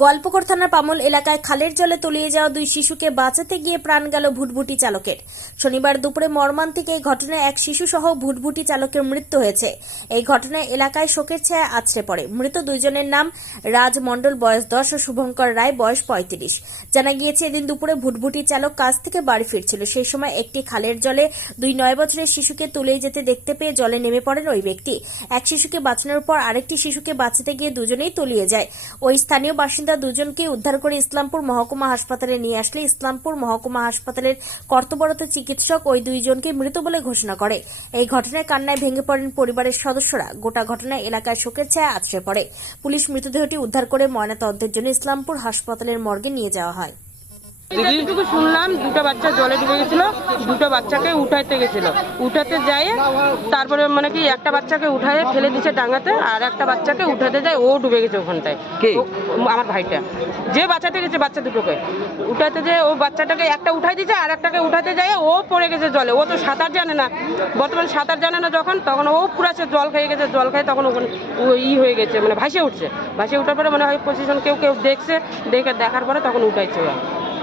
গোয়ালপুকুর থানার পামল এলাকায় খালের জলে তলিয়ে যাওয়া দুই শিশুকে বাঁচাতে গিয়ে প্রাণ গেল ভুটভুটি চালকের। শনিবার দুপুরে মর্মান্তিক এই ঘটনায় এক শিশু সহ ভুটভুটি চালকের মৃত্যু হয়েছে। এই ঘটনায় এলাকায় শোকের ছায়া আছড়ে পড়ে। মৃত দুইজনের নাম রাজ মণ্ডল বয়স 10 ও শুভঙ্কর রায় বয়স 35। জানা গিয়েছে এদিন দুপুরে ভুটভুটি চালক কাজ থেকে বাড়ি ফিরছিল। সেই সময় একটি খালের জলে দুই 9 বছরের শিশুকে তলিয়ে যেতে দেখতে পেয়ে জলে নেমে পড়েন ওই ব্যক্তি। এক শিশুকে বাঁচানোর পর আরেকটি শিশুকে বাঁচাতে গিয়ে দুজনেই তলিয়ে যায়। ওই স্থানীয় বাসিন্দা দুজনকে উদ্ধার করে ইসলামপুর মহকুমা হাসপাতালে নিয়ে আসলে ইসলামপুর মহকুমা হাসপাতালের কর্তব্যরত চিকিৎসক ওই দুইজনকে মৃত বলে ঘোষণা করে। এই ঘটনায় কান্নায় ভেঙে পড়েন পরিবারের সদস্যরা। গোটা ঘটনায় এলাকায় শোকের ছায়া আছড়ে পড়ে। পুলিশ মৃতদেহটি উদ্ধার করে ময়নাতদন্তের জন্য ইসলামপুর হাসপাতালের মর্গে নিয়ে যাওয়া হয়। যেটুকু শুনলাম দুটো বাচ্চা জলে ডুবে গেছিল, দুটো বাচ্চাকে উঠাইতে গেছিল, উঠাতে যায় তারপরে মানে কি একটা বাচ্চাকে উঠায় ফেলে দিচ্ছে ডাঙাতে, আর একটা বাচ্চাকে উঠাতে যায় ও ডুবে গেছে ওখানটায়। আমার ভাইটা যে বাঁচাতে গেছে বাচ্চা দুটোকে উঠাতে যায়, ও বাচ্চাটাকে একটা উঠাই দিচ্ছে আর একটাকে উঠাতে যায় ও পড়ে গেছে জলে। ও তো সাঁতার জানে না, বর্তমানে সাঁতার জানে না তখন ও পুরো জল খেয়ে গেছে, জল খেয়ে তখন ও হয়ে গেছে, মানে ভাসে উঠছে। ভাসে উঠার পরে মনে হয় পজিশন কেউ দেখছে, দেখার পরে তখন উঠাইছে।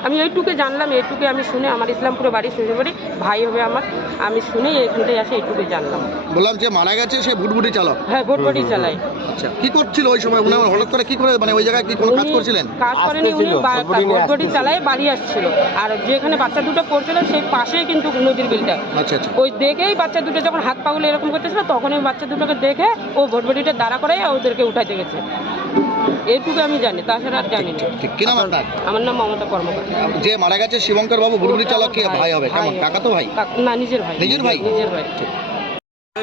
আমি এইটুকু জানলাম, এইটুকু আমি শুনে, আমার ইসলামপুরে বাড়ি শ্বশুর বাড়ি, ভাই হবে আমার, আমি শুনে এইখানটায় আসে এইটুকু জানলাম। বললাম যে মারা গেছে সে ভুটভুটি চালক। হ্যাঁ, ভুটভুটি চালাই। আচ্ছা, কি করছিল ওই সময়? উনি হঠাৎ করে কি করে, মানে ওই জায়গায় কি কোনো কাজ করছিলেন? কাজ করেনি, উনি ভুটভুটি চালায় বাড়ি আসছিল। আর যেখানে বাচ্চা দুটো পড়ছিল সেই পাশেই কিন্তু নদীর বিলটা। আচ্ছা আচ্ছা। ওই দেখেই বাচ্চা দুটো যখন হাত পাগুলো এরকম করতেছিল তখন ওই বাচ্চা দুটোকে দেখে ও ভুটভুটিটা দাঁড়া করে ওদেরকে উঠাইতে গেছে। এইটুকু আমি জানি, তাছাড়া আর জানি না। কি নাম আপনার? আমার নাম মমতা কর্মকার। যে মারা গেছে শিবঙ্কর বাবু ভুটভুটি চালক কি ভাই হবে? কেমন কাকা তো ভাই? না, নিজের ভাই। নিজের ভাই? নিজের ভাই।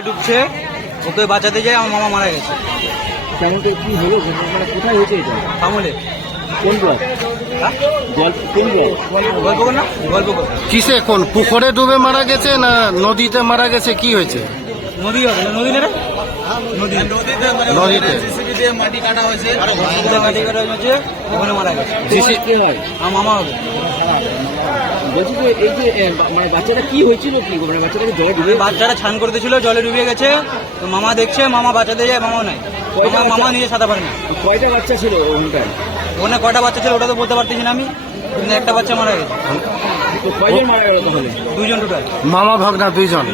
ডুবছে, ওকে বাঁচাতে যায় আমার মামা মারা গেছে। কেমন কি হলো? মানে কোথায় হয়েছে এটা? আমলে কোন ব্লক? কোন ব্লক? গল্পকর না, গল্পকর। কিসে, কোন পুকুরে ডুবে মারা গেছে না নদীতে মারা গেছে? কি হয়েছে? নদী হবে না, নদী নেবে নদীতে মাটি কাটা হয়েছে, মাটি কাটা হয়েছে, ওখানে মারা গেছে। কে হয়? আমার মামা হবে। বলছি যে এই যে মানে বাচ্চাটা কি হয়েছিল, কি মানে বাচ্চাটাকে জলে ডুবে? বাচ্চাটা ছান করতেছিল, জলে ডুবে গেছে। তো মামা দেখছে, মামা বাঁচাতে যায়, মামাও নাই। মামা নিজে সাঁতার পারে না। কয়টা বাচ্চা ছিল ওখানটায়? ওখানে কয়টা বাচ্চা ছিল ওটা তো বলতে পারতেছি না আমি, কিন্তু একটা বাচ্চা মারা গেছে। তো কয়জন মারা গেল তাহলে? দুইজন টোটাল। মামা ভাগনা দুইজন?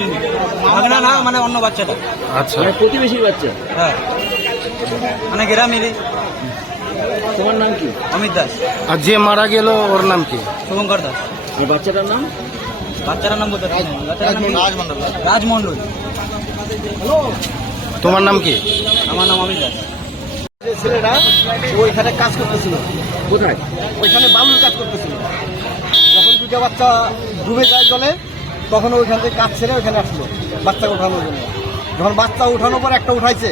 ভাগনা না, মানে অন্য বাচ্চাটা। আচ্ছা, মানে প্রতিবেশীর বাচ্চা? হ্যাঁ, মানে গ্রামেরই। তোমার নাম কি? অমিত দাস। আর যে মারা গেল ওর নাম কি? শুভঙ্কর দাস। এই বাচ্চাটার নাম? বাচ্চাটার নাম বলতে রাজমন্ডল। রাজমন্ডল। তোমার নাম কি? আমার নাম অমিত দাস। ছেলেরা ওইখানে কাজ করতেছিল, কোথায়? ওইখানে বালুর কাজ করতেছিল। যখন দুটো বাচ্চা ডুবে যায় জলে তখন ওইখান থেকে কাজ ছেড়ে ওইখানে আসলো বাচ্চা উঠানোর জন্য। যখন বাচ্চা উঠানোর পর একটা উঠাইছে,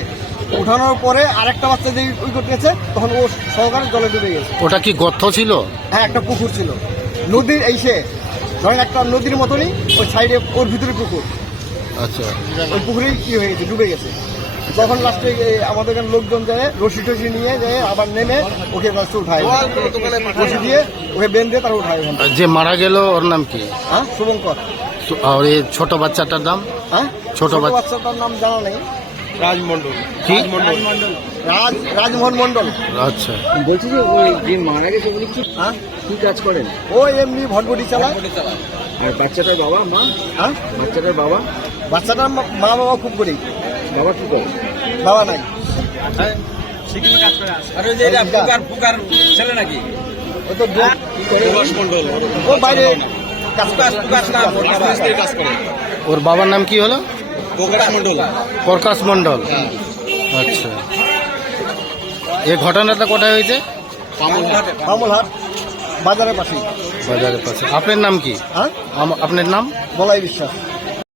উঠানোর পরে আরেকটা বাচ্চা যে ওই করতে গেছে তখন ও সহকারে জলে ডুবে গেছে। ওটা কি গর্ত ছিল? হ্যাঁ, একটা পুকুর ছিল নদীর, ধরেন একটা নদীর মতনই, ওই সাইডে ওর ভিতরে পুকুর। আচ্ছা, ওই পুকুরেই কি হয়ে গেছে, ডুবে গেছে। তখন লাস্টে আমাদের এখানে লোকজন যায়, রশি টসি নিয়ে যায়, আবার নেমে ওকে লাস্টে উঠায়, রশি দিয়ে ওকে বেঁধে তারা উঠায়। আর যে মারা গেল ওর নাম কি? হ্যাঁ, শুভঙ্কর। আর এই ছোট বাচ্চাটার নাম? হ্যাঁ, ছোট বাচ্চাটার নাম জানা নেই। রাজমন্ডল। কি? রাজমোহন মন্ডল। আচ্ছা, বলছি যে ওই যে মারা গেছে উনি কি কি কাজ করেন? ও এমনি ভটভটি চালায়। আর বাচ্চাটার বাবা মা? হ্যাঁ, বাচ্চাটার বাবা? বাচ্চাটার মা বাবা খুব গরিব, বাবা কি করে? বাবা নাই। ছেলে নাকি? ও তো ও বাইরে কাজ করে। ওর বাবার নাম কি হলো? প্রকাশ মন্ডল। আচ্ছা, এই ঘটনাটা কোথায় হয়েছে? মামুলহাট বাজারের পাশে। বাজারের পাশে। আপনার নাম কি? হ্যাঁ, আপনার নাম? বলাই বিশ্বাস।